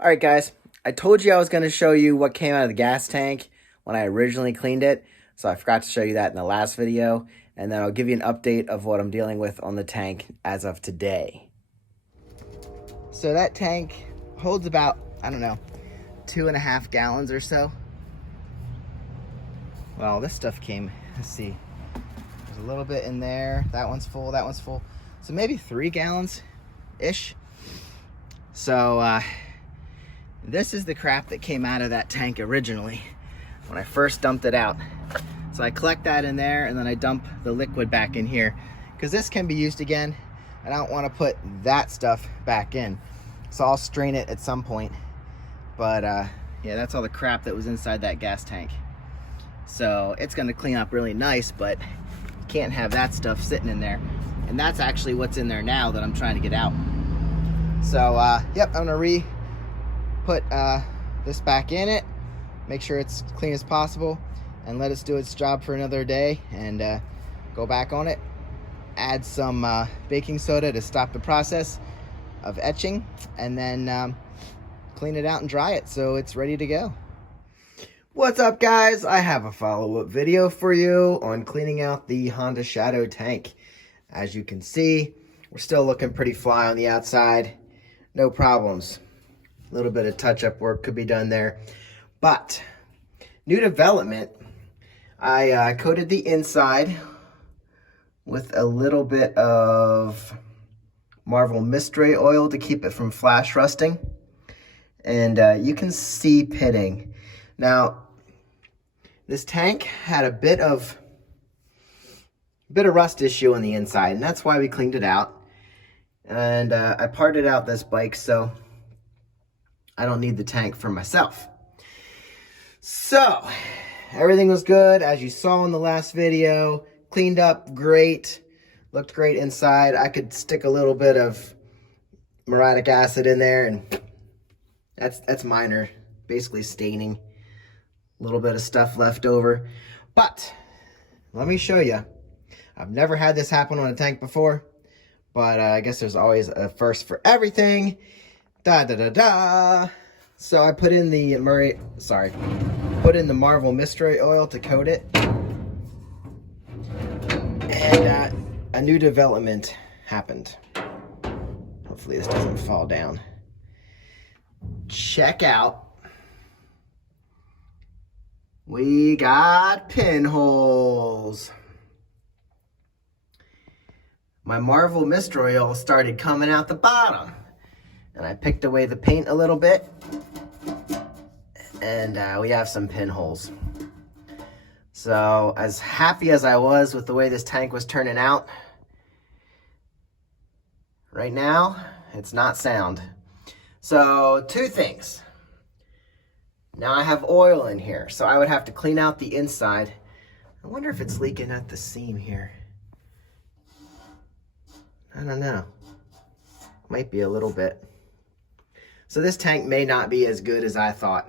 All right, guys, I told you I was going to show you what came out of the gas tank when I originally cleaned it, so I forgot to show you that in the last video, and then I'll give you an update of what I'm dealing with on the tank as of today. So that tank holds about, I don't know, 2.5 gallons or so. Well, this stuff came, let's see, there's a little bit in there. That one's full, that one's full. So maybe 3 gallons-ish. So, this is the crap that came out of that tank originally when I first dumped it out. So I collect that in there and then I dump the liquid back in here because this can be used again and I don't want to put that stuff back in. So I'll strain it at some point. But yeah, that's all the crap that was inside that gas tank. So it's going to clean up really nice, but you can't have that stuff sitting in there. And that's actually what's in there now that I'm trying to get out. So yep, I'm going to put this back in it, make sure it's clean as possible, and let it do its job for another day, and go back on it, add some baking soda to stop the process of etching, and then clean it out and dry it so it's ready to go. What's up, guys? I have a follow-up video for you on cleaning out the Honda Shadow tank. As you can see, we're still looking pretty fly on the outside. No problems. A little bit of touch-up work could be done there. But, new development, I coated the inside with a little bit of Marvel Mystery oil to keep it from flash rusting. And you can see pitting. Now, this tank had a bit of rust issue on the inside, and that's why we cleaned it out. And I parted out this bike, so I don't need the tank for myself. So, everything was good, as you saw in the last video. Cleaned up great. Looked great inside. I could stick a little bit of muriatic acid in there, and that's minor. Basically staining. A little bit of stuff left over. But, let me show you. I've never had this happen on a tank before, but I guess there's always a first for everything. So I put in the Marvel Mystery oil to coat it. And a new development happened. Hopefully this doesn't fall down. Check out. We got pinholes. My Marvel Mystery oil started coming out the bottom. And I picked away the paint a little bit. And we have some pinholes. So, as happy as I was with the way this tank was turning out, right now, it's not sound. So, 2 things. Now I have oil in here, so I would have to clean out the inside. I wonder if it's leaking at the seam here. I don't know. Might be a little bit. So this tank may not be as good as I thought.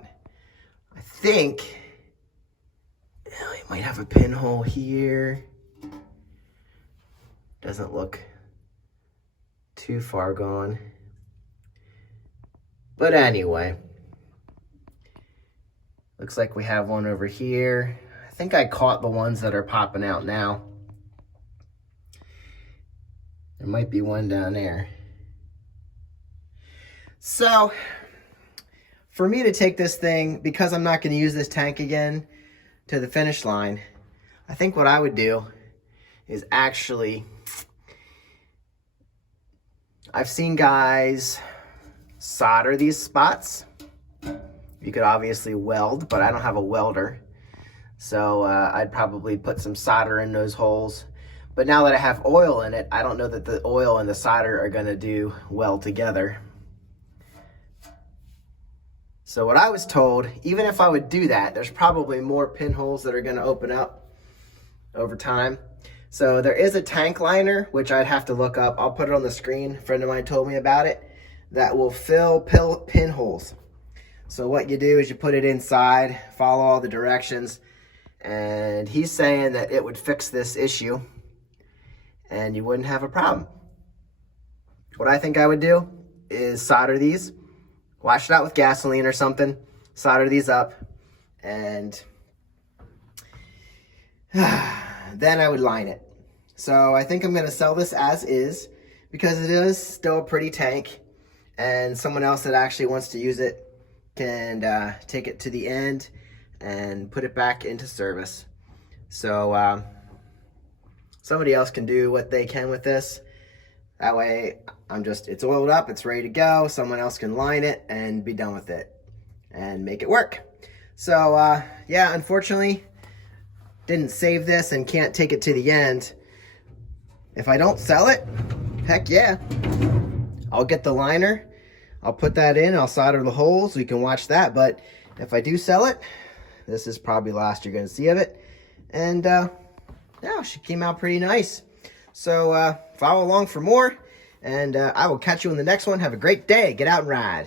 I think it might have a pinhole here. Doesn't look too far gone. But anyway, looks like we have one over here. I think I caught the ones that are popping out now. There might be one down there. So, for me to take this thing, because I'm not going to use this tank again, to the finish line, I think what I would do is actually, I've seen guys solder these spots. You could obviously weld, but I don't have a welder. So I'd probably put some solder in those holes. But now that I have oil in it, I don't know that the oil and the solder are going to do well together. So what I was told, even if I would do that, there's probably more pinholes that are going to open up over time. So there is a tank liner, which I'd have to look up. I'll put it on the screen. A friend of mine told me about it. That will fill pinholes. So what you do is you put it inside, follow all the directions, and he's saying that it would fix this issue and you wouldn't have a problem. What I think I would do is solder these wash it out with gasoline or something, solder these up, and then I would line it. So I think I'm going to sell this as is because it is still a pretty tank, and someone else that actually wants to use it can take it to the end and put it back into service. So somebody else can do what they can with this. That way it's oiled up, it's ready to go. Someone else can line it and be done with it and make it work. So yeah, unfortunately, didn't save this and can't take it to the end. If I don't sell it, heck yeah, I'll get the liner, I'll put that in, I'll solder the holes, we can watch that. But if I do sell it, this is probably the last you're gonna see of it. And yeah, she came out pretty nice. So follow along for more, and I will catch you in the next one. Have a great day. Get out and ride.